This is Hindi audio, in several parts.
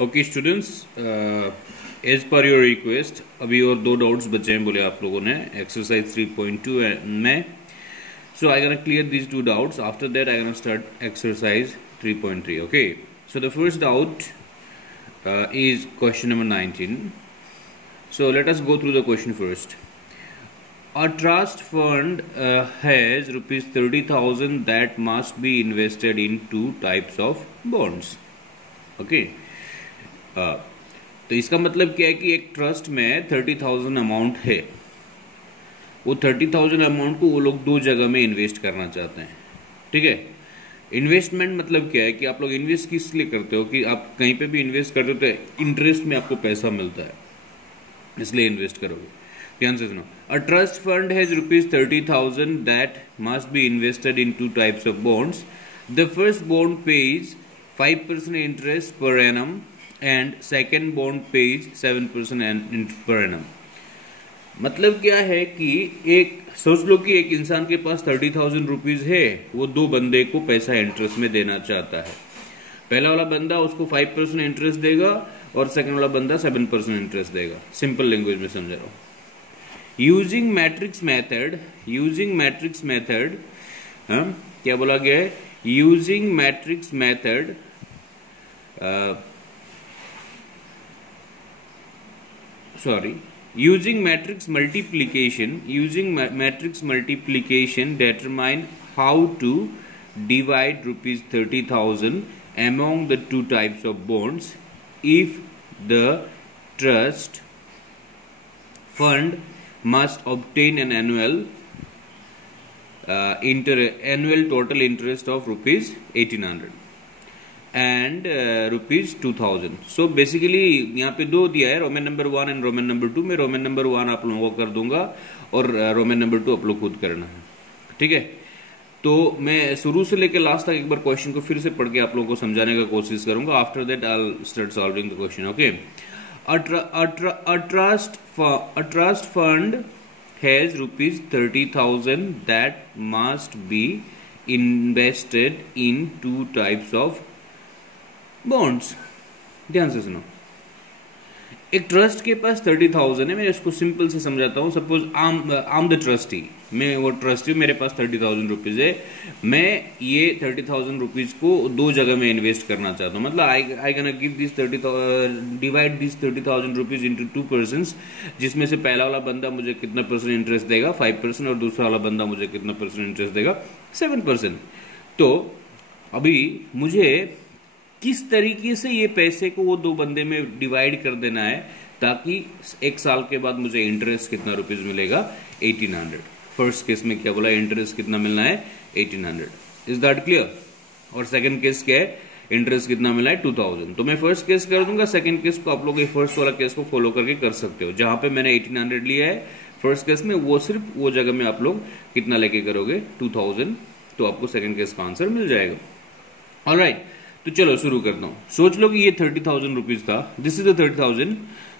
Okay students, as per your request अभी और दो डाउट्स बचे हैं बोले आप लोगों ने एक्सरसाइज 3.2 में. So I'm gonna clear these two doubts. After that, I'm gonna start exercise 3.3. Okay. So the first doubt is question number 19. So let us go through the question first. A trust fund has rupees 30,000 that must be invested in two types of bonds. Okay. तो इसका मतलब क्या है कि एक ट्रस्ट में 30,000 अमाउंट है. वो 30,000 अमाउंट को वो लोग दो जगह में इन्वेस्ट करना चाहते हैं. ठीक है. इन्वेस्टमेंट मतलब क्या है कि आप लोग इन्वेस्ट किस लिए करते हो कि आप कहीं पे भी इन्वेस्ट करते हो तो इंटरेस्ट में आपको पैसा मिलता है, इसलिए इन्वेस्ट करोगे. ध्यान से सुनो. A trust fund has rupees 30,000 that must be invested in two types of bonds. The first bond page 5% interest per annum and second bond page 7% per annum. मतलब क्या है कि एक सोच लो कि एक इंसान के पास 30,000 रुपीज है, वो दो बंदे को पैसा इंटरेस्ट में देना चाहता है. पहला वाला बंदा उसको 5% इंटरेस्ट देगा और सेकंड वाला बंदा 7% इंटरेस्ट देगा. सिंपल लैंग्वेज में समझा रहा हूं. यूजिंग मैट्रिक्स मेथड क्या बोला गया है? Using matrix method using matrix multiplication determine how to divide rupees 30,000 among the two types of bonds if the trust fund must obtain an annual total interest of rupees 1,800 and rupees 2,000. So basically यहाँ पे दो दिया है, Roman number 1 and Roman number 2. मैं रोमन नंबर 1 आप लोगों को कर दूंगा और रोमन नंबर 2 आप लोग खुद करना है. ठीक है. तो मैं शुरू से लेकर लास्ट तक एक बार क्वेश्चन को फिर से पढ़ के आप लोगों को समझाने का कोशिश करूंगा. After that I will start solving the question. Okay. A trust fund has rupees 30,000 that must be invested in two types of bonds. ध्यान से सुनो. एक ट्रस्ट के पास 30,000 है. मैं इसको सिंपल से समझाता हूं. सपोज आम द ट्रस्टी, मैं वो ट्रस्टी, मेरे पास 30,000 रुपीज है. मैं ये 30,000 रुपीज को दो जगह में इन्वेस्ट करना चाहता हूं. मतलब I can give this divide this 30,000 rupees into 2 persons, जिसमें से पहला वाला बंदा मुझे कितना परसेंट इंटरेस्ट देगा? 5%. और दूसरा वाला बंदा मुझे कितना परसेंट इंटरेस्ट देगा? 7%. तो अभी मुझे किस तरीके से ये पैसे को वो दो बंदे में डिवाइड कर देना है ताकि एक साल के बाद मुझे इंटरेस्ट कितना रुपीज मिलेगा? 1,800. फर्स्ट केस में क्या बोला? इंटरेस्ट कितना मिलना है? 1,800. Is that clear? और सेकंड केस क्या है? इंटरेस्ट कितना मिला है? 2,000. तो मैं फर्स्ट केस कर दूंगा, सेकंड केस को आप लोग फर्स्ट वाला केस को फॉलो करके कर सकते हो. जहां पे मैंने 1,800 लिया है फर्स्ट केस में, वो सिर्फ वो जगह में आप लोग कितना लेके करोगे? 2,000. तो आपको सेकंड केस का आंसर मिल जाएगा. ऑलराइट. तो चलो शुरू करता हूं. सोच लो कि ये 30,000 रुपीज था. This is the 30,000.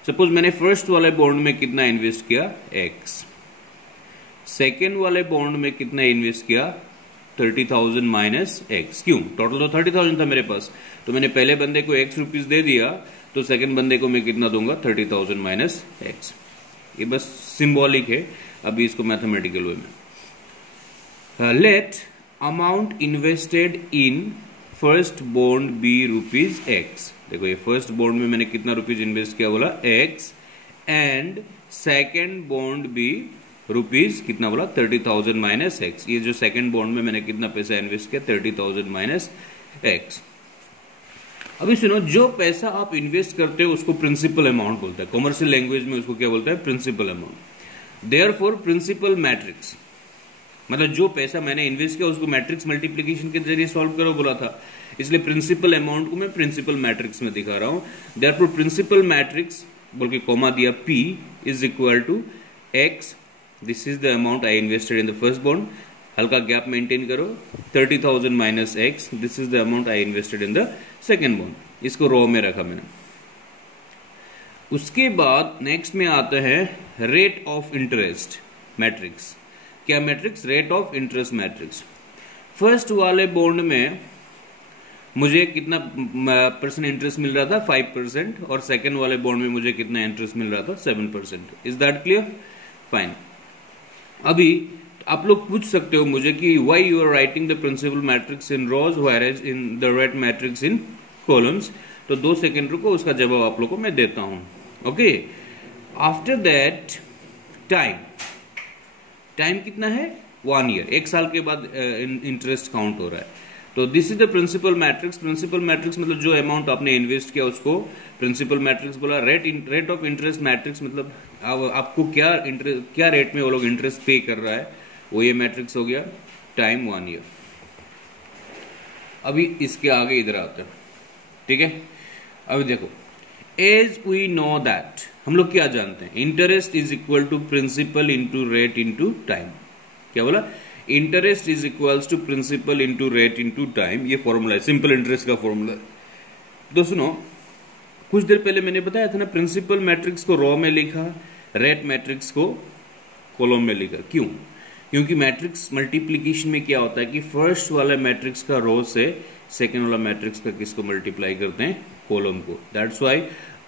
सपोज मैंने फर्स्ट वाले बॉन्ड में कितना इन्वेस्ट किया? X. सेकेंड वाले बॉन्ड में कितना इन्वेस्ट किया? 30,000 माइनस X. क्यों? टोटल तो 30,000 था मेरे पास, तो मैंने पहले बंदे को X रुपीज दे दिया, तो सेकेंड बंदे को मैं कितना दूंगा? 30,000 माइनस X. ये बस सिंबॉलिक है. अभी इसको मैथमेटिकल वे में let amount invested in first bond be rupees X. देखो ये फर्स्ट बॉन्ड में मैंने कितना रुपीज इन्वेस्ट किया बोला? X. And second bond be rupees कितना बोला? 30,000 माइनस X. ये जो सेकेंड बॉन्ड में मैंने कितना पैसा इन्वेस्ट किया? 30,000 माइनस X. अभी सुनो, जो पैसा आप इन्वेस्ट करते हो उसको प्रिंसिपल अमाउंट बोलता है. कॉमर्शियल लैंग्वेज में उसको क्या बोलता है? Principal amount. Therefore principal matrix, मतलब जो पैसा मैंने इन्वेस्ट किया उसको मैट्रिक्स मल्टीप्लिकेशन के जरिए सॉल्व करो बोला था, इसलिए प्रिंसिपल अमाउंट को मैं प्रिंसिपल मैट्रिक्स में दिखा रहा हूं. देयरफॉर प्रिंसिपल मैट्रिक्स बोल के कॉमा दिया, P is equal to X. This is the amount I invested in the first bond. हल्का गैप मेंटेन करो. 30,000 minus X. This is the amount I invested in the second bond. इसको रो में रखा मैंने. उसके बाद नेक्स्ट में आता है रेट ऑफ इंटरेस्ट मैट्रिक्स. क्या matrix? Rate of interest matrix. First वाले बॉन्ड में मुझे कितना परसेंट इंटरेस्ट मिल रहा था, 5%, और सेकंड वाले बॉन्ड में मुझे कितना इंटरेस्ट मिल रहा था, 7%। Is that clear? फाइन। अभी आप लोग पूछ सकते हो मुझे कि why you are writing the principal matrix in rows whereas in the rate matrix in columns. तो 2 सेकंड रुको, उसका जवाब आप लोग को मैं देता हूं। ओके, आफ्टर दैट टाइम कितना है, 1 ईयर, 1 साल के बाद इंटरेस्ट काउंट हो रहा है। तो this is the principal matrix. Principal matrix मतलब जो अमाउंट आपने इन्वेस्ट किया उसको प्रिंसिपल मैट्रिक्स बोला। रेट ऑफ इंटरेस्ट मैट्रिक्स मतलब आपको क्या रेट में वो लोग इंटरेस्ट पे कर रहा है, वो ये मैट्रिक्स हो गया। Time 1 year. अभी इसके आगे इधर आता है, ठीक है। अभी देखो, एज वी नो दैट, हम लोग क्या जानते हैं, interest is equal to principal into rate into time. क्या बोला? Interest is equals to principal into rate into time. ये फॉर्मूला है, सिंपल इंटरेस्ट का फॉर्मूला। तो सुनो, कुछ देर पहले मैंने बताया था ना, प्रिंसिपल मैट्रिक्स को रो में लिखा, रेट मैट्रिक्स को कॉलम में लिखा। क्यों? क्योंकि मैट्रिक्स मल्टीप्लीकेशन में क्या होता है कि फर्स्ट वाला मैट्रिक्स का रो से सेकेंड वाला मैट्रिक्स का किसको मल्टीप्लाई करते हैं, कॉलम को। That's why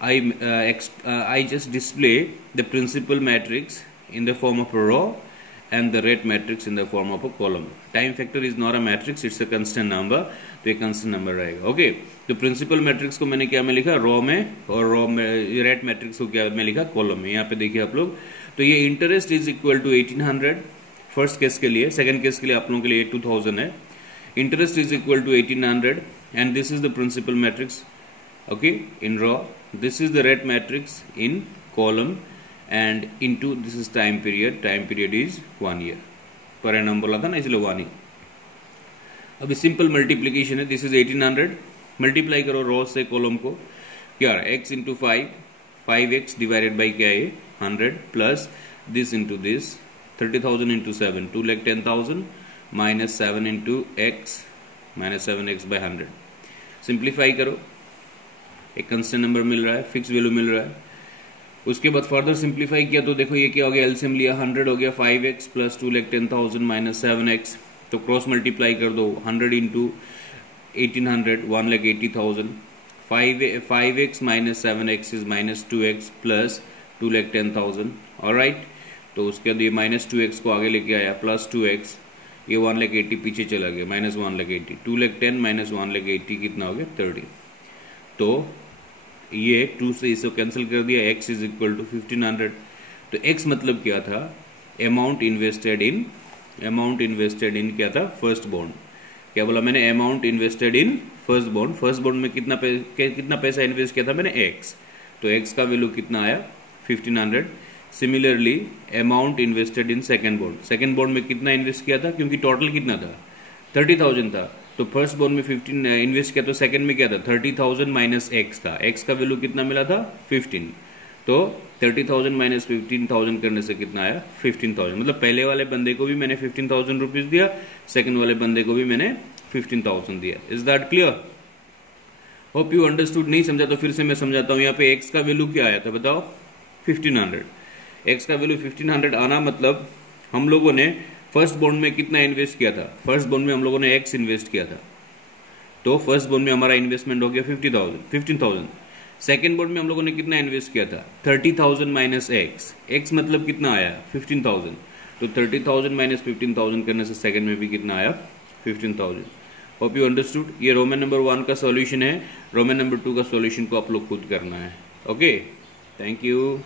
I just display the principal matrix in the form of a row and the rate matrix in the form of a column. Time factor is not a matrix, it's a constant number, तो एक constant number रहेगा। ओके, तो प्रिंसिपल मैट्रिक्स को मैंने क्या में लिखा, रो में, और रो में रेट मैट्रिक्स को क्या में लिखा, कॉलम में। यहाँ पे देखिए आप लोग, तो ये interest is equal to 1800 first case के लिए, सेकंड केस के लिए आप लोगों के लिए 2000 है। Interest is equal to 1800 and this is the principal matrix, okay, in row. This is the rate matrix in column and into this is time period. Time period is 1 year. Per annum बोला था ना, इसलिए 1 year। अभी सिंपल मल्टीप्लीकेशन है। दिस इज 1800, मल्टीप्लाई करो रो से कॉलम को, क्या है, x into 5, 5x divided by क्या है, 100, plus this into this, 30,000 into 7, 2,10,000, minus 7 into x, minus 7x by 100। Simplify करो, एक कांस्टेंट नंबर मिल रहा है, फिक्स वैल्यू मिल रहा है। उसके बाद फर्दर सिंप्लीफाई किया तो देखो ये क्या हो गया, एलसीएम लिया, 100 हो गया 5x प्लस 2,10,000 माइनस 7x, तो क्रॉस मल्टीप्लाई कर दो, 100 into 1800, 1,80,000, 5x minus 7x is minus 2x plus 2,10,000। Alright, तो उसके बाद ये माइनस 2x को आगे लेके आया, प्लस 2x, ये 1,80,000 पीछे चला गया, माइनस 1,80,000, 2,10,000 माइनस 1,80,000 कितना हो गया, 30। तो ये 2 से इसको कैंसिल कर दिया, x इज इक्वल टू 1500। तो x मतलब क्या था, अमाउंट इन्वेस्टेड इन क्या था, फर्स्ट बॉन्ड। क्या बोला मैंने, amount invested in first bond. First bond में कितना पैसा इन्वेस्ट किया था मैंने, x, तो x का वैल्यू कितना आया, 1500। Similarly amount invested in second bond, second bond में कितना इन्वेस्ट किया था, क्योंकि टोटल कितना था, 30,000 था, तो फर्स्ट बॉन्ड में 15 इन्वेस्ट किया, तो सेकंड में क्या था, 30,000 माइनस एक्स था, एक्स का वैल्यू कितना मिला था, 15। तो 30,000 माइनस 15,000 करने से कितना आया, 15,000। मतलब पहले वाले बंदे को भी मैंने 15,000 रुपीज दिया, सेकंड वाले बंदे को भी मैंने 15,000 दिया। Is that clear? Hope you understood. नहीं समझा तो फिर से मैं समझाता हूं। यहाँ पे एक्स का वैल्यू क्या आया था बताओ, 1500। एक्स का वैल्यू 1500 आना मतलब हम लोगों ने फर्स्ट बॉन्ड में कितना इन्वेस्ट किया था, फर्स्ट बॉन्ड में हम लोगों ने एक्स इन्वेस्ट किया था, तो फर्स्ट बॉन्ड में हमारा इन्वेस्टमेंट हो गया 15,000। सेकेंड बॉन्ड में हम लोगों ने कितना इन्वेस्ट किया था, 30,000 माइनस एक्स, एक्स मतलब कितना आया, 15,000। तो 30,000 माइनस 15,000 करने से सेकेंड में भी कितना आया, 15,000। Hope you understood. ये रोमन नंबर 1 का सॉल्यूशन है। रोमन नंबर 2 का सॉल्यूशन को आप लोग खुद करना है। Okay, thank you.